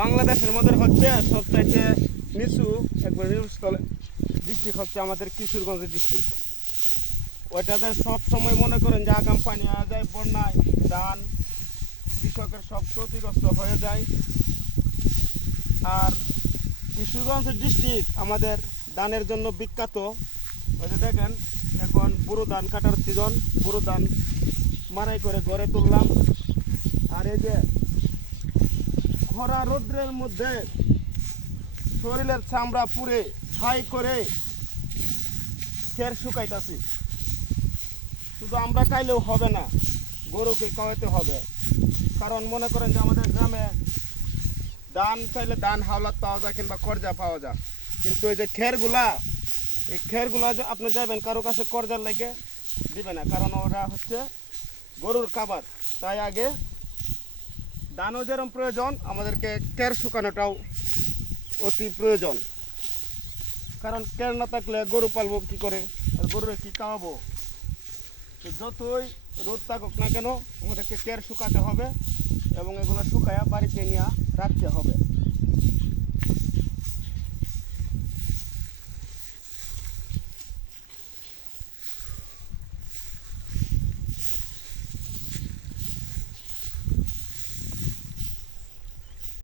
বাংলাদেশের মধ্যে হচ্ছে সবচাইতে নিচু একবার নিচুস্থলে ডিস্ট্রিক্ট হচ্ছে আমাদের কিশোরগঞ্জ ডিস্ট্রিক্ট। ওইটাতে সব সময় মনে করেন যে আগাম পানি আওয়া যায়, বন্যায় ধান কৃষকের সব ক্ষতিগ্রস্ত হয়ে যায়। আর কিশোরগঞ্জ ডিস্ট্রিক্ট আমাদের ধানের জন্য বিখ্যাত। ওই যে দেখেন এখন বুড়ো ধান কাটার সিজন, বুড়ো ধান মারাই করে ঘরে তুললাম। আর এই যে খরা রৌদ্রের মধ্যে শরীরের চামড়া পুড়ে ছাই করে খের শুকাইতেছি। শুধু আমরা খাইলেও হবে না, গরুকে খাওয়াইতে হবে। কারণ মনে করেন যে আমাদের গ্রামে ধান চাইলে ধান হাওলাত পাওয়া যায় কিংবা করজা পাওয়া যায়, কিন্তু এই যে খেরগুলা, এই খেরগুলা যে আপনি যাবেন কারো কাছে করজার লেগে দিবে না, কারণ ওরা হচ্ছে গরুর খাবার। তাই আগে ধানও যেরকম প্রয়োজন, আমাদেরকে খের শুকানোটাও অতি প্রয়োজন। কারণ খের না থাকলে গরু পালবো কী করে, আর গরুরে কী খাওয়াবো? যতই রোদ থাকুক না কেন আমাদেরকে খের শুকাতে হবে এবং এগুলো শুকায়া বাড়িতে নিয়ে রাখতে হবে।